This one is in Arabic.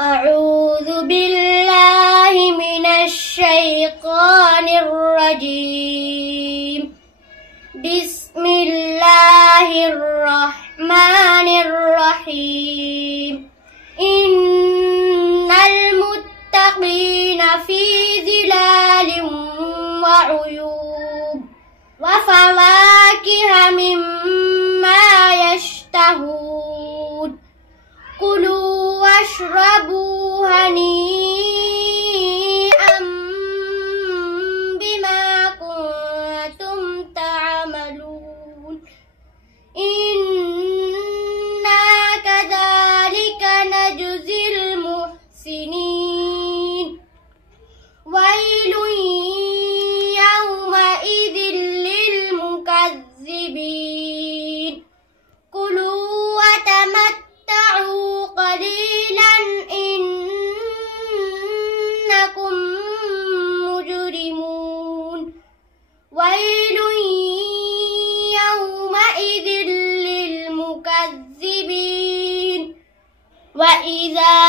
أعوذ بالله من الشيطان الرجيم. بسم الله الرحمن الرحيم. إن المتقين في ظلال وعيون وفواكه مما يشتهون. كلوا واشربوا هنيئا بما كنتم تعملون. إنا كذلك نجزي المحسنين. ويل يومئذ للمكذبين. كلوا وتمتعوا قليلا إنكم مجرمون. ويل يومئذ للمكذبين. وإذا